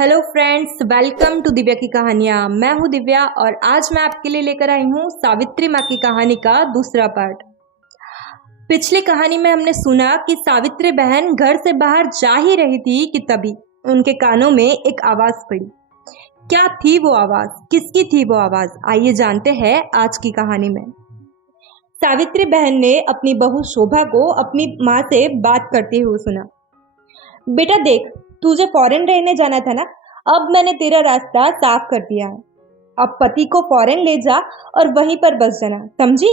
Hello friends, welcome to Divya की कहानियाँ। मैं हूँ दिव्या और आज मैं आपके लिए लेकर आई हूँ सावित्री माँ की कहानी का दूसरा पार्ट। पिछली कहानी में हमने सुना कि सावित्री बहन घर से बाहर जा ही रही थी कि तभी उनके कानों में एक आवाज पड़ी। क्या थी वो आवाज, किसकी थी वो आवाज, आइए जानते हैं आज की कहानी में। सावित्री बहन ने अपनी बहू शोभा को अपनी माँ से बात करते हुए सुना। बेटा देख, तुझे फॉरेन रहने जाना था ना, अब मैंने तेरा रास्ता साफ कर दिया है। अब पति को फॉरेन ले जा और वहीं पर बस जाना, समझी?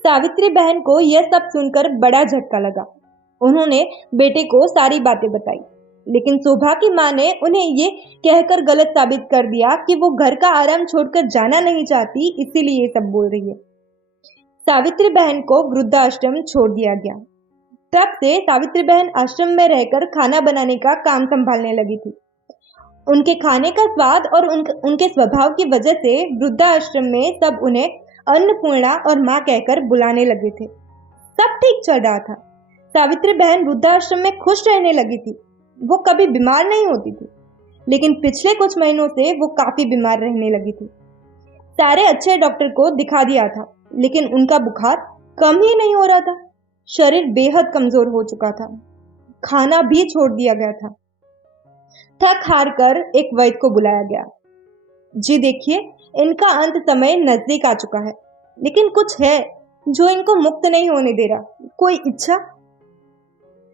सावित्री बहन को यह सब सुनकर बड़ा झटका लगा। उन्होंने बेटे को सारी बातें बताई, लेकिन शोभा की माँ ने उन्हें ये कहकर गलत साबित कर दिया कि वो घर का आराम छोड़कर जाना नहीं चाहती, इसीलिए ये सब बोल रही है। सावित्री बहन को वृद्धाश्रम छोड़ दिया गया। तब से सावित्री बहन आश्रम में रहकर खाना बनाने का काम संभालने लगी थी। उनके खाने का स्वाद और उनके स्वभाव की वजह से वृद्धाश्रम में सब उन्हें अन्नपूर्णा और माँ कहकर बुलाने लगे थे। सब ठीक चल रहा था। सावित्री बहन वृद्धाश्रम में खुश रहने लगी थी। वो कभी बीमार नहीं होती थी, लेकिन पिछले कुछ महीनों से वो काफी बीमार रहने लगी थी। सारे अच्छे डॉक्टर को दिखा दिया था, लेकिन उनका बुखार कम ही नहीं हो रहा था। शरीर बेहद कमजोर हो चुका था। खाना भी छोड़ दिया गया था। थक हार कर एक वैद्य को बुलाया गया। जी देखिए, इनका अंत समय नजदीक आ चुका है, लेकिन कुछ है जो इनको मुक्त नहीं होने दे रहा। कोई इच्छा?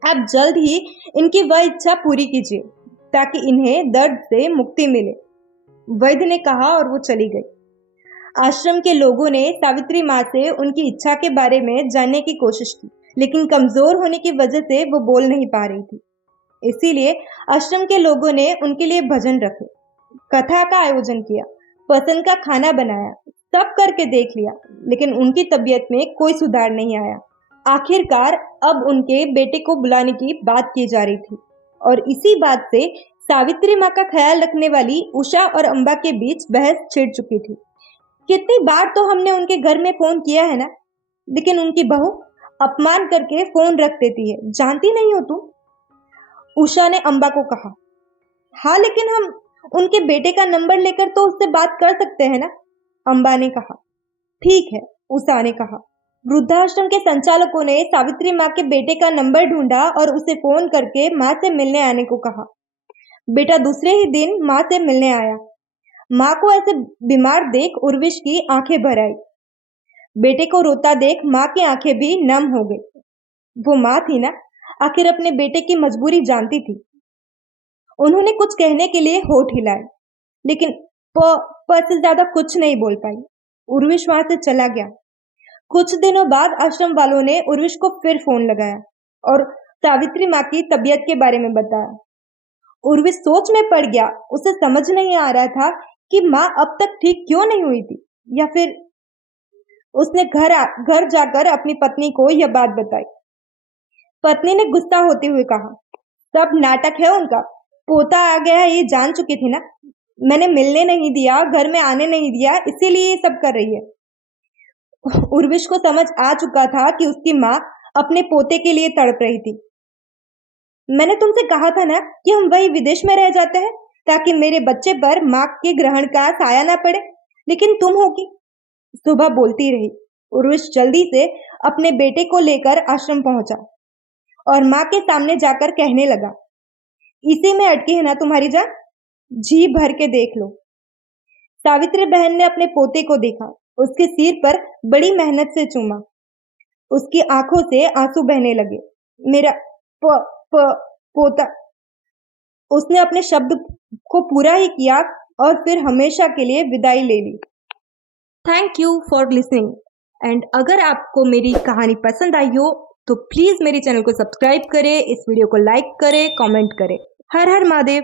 आप जल्द ही इनकी वह इच्छा पूरी कीजिए ताकि इन्हें दर्द से मुक्ति मिले, वैद्य ने कहा और वो चली गई। आश्रम के लोगों ने सावित्री माँ से उनकी इच्छा के बारे में जानने की कोशिश की, लेकिन कमजोर होने की वजह से वो बोल नहीं पा रही थी। इसीलिए आश्रम के लोगों ने उनके लिए भजन रखे, कथा का आयोजन किया, पसंद का खाना बनाया, सब करके देख लिया, लेकिन उनकी तबीयत में कोई सुधार नहीं आया। आखिरकार अब उनके बेटे को बुलाने की बात की जा रही थी और इसी बात से सावित्री माँ का ख्याल रखने वाली उषा और अंबा के बीच बहस छिड़ चुकी थी। कितनी बार तो हमने उनके घर में फोन किया है ना, लेकिन उनकी बहू अपमान करके फोन रख देती है, जानती नहीं हो तुम? उषा ने अंबा को कहा। हाँ, लेकिन हम उनके बेटे का नंबर लेकर तो उससे बात कर सकते हैं ना, अंबा ने कहा। ठीक है, उषा ने कहा। वृद्धाश्रम के संचालकों ने सावित्री माँ के बेटे का नंबर ढूंढा और उसे फोन करके माँ से मिलने आने को कहा। बेटा दूसरे ही दिन माँ से मिलने आया। माँ को ऐसे बीमार देख उर्विश की आंखें भर आई। बेटे को रोता देख माँ की आंखें भी नम हो गई। वो माँ थी ना, आखिर अपने बेटे की मजबूरी जानती थी। उन्होंने कुछ कहने के लिए होठ हिलाए, लेकिन प से ज्यादा कुछ नहीं बोल पाई। उर्विश वहां से चला गया। कुछ दिनों बाद आश्रम वालों ने उर्विश को फिर फोन लगाया और सावित्री माँ की तबीयत के बारे में बताया। उर्विश सोच में पड़ गया। उसे समझ नहीं आ रहा था कि माँ अब तक ठीक क्यों नहीं हुई थी, या फिर उसने घर जाकर अपनी पत्नी को यह बात बताई। पत्नी ने गुस्सा होते हुए कहा, सब नाटक है उनका। पोता आ गया है ये जान चुकी थी ना। मैंने मिलने नहीं दिया, घर में आने नहीं दिया, इसीलिए ये सब कर रही है। उर्विश को समझ आ चुका था कि उसकी माँ अपने पोते के लिए तड़प रही थी। मैंने तुमसे कहा था ना कि हम वही विदेश में रह जाते हैं ताकि मेरे बच्चे पर माँ के ग्रहण का साया ना पड़े, लेकिन तुम हो कि। सुबह बोलती रही। उर्विश जल्दी से अपने बेटे को लेकर आश्रम पहुंचा और माँ के सामने जाकर कहने लगा, इसी में अटकी है ना तुम्हारी जान, जी भर के देख लो। सावित्री बहन ने अपने पोते को देखा, उसके सिर पर बड़ी मेहनत से चूमा। उसकी आंखों से आंसू बहने लगे। मेरा पोता। उसने अपने शब्द को पूरा ही किया और फिर हमेशा के लिए विदाई ले ली। Thank you for listening. And अगर आपको मेरी कहानी पसंद आई हो तो प्लीज मेरे चैनल को सब्सक्राइब करें, इस वीडियो को लाइक करें, कमेंट करें। हर हर महादेव।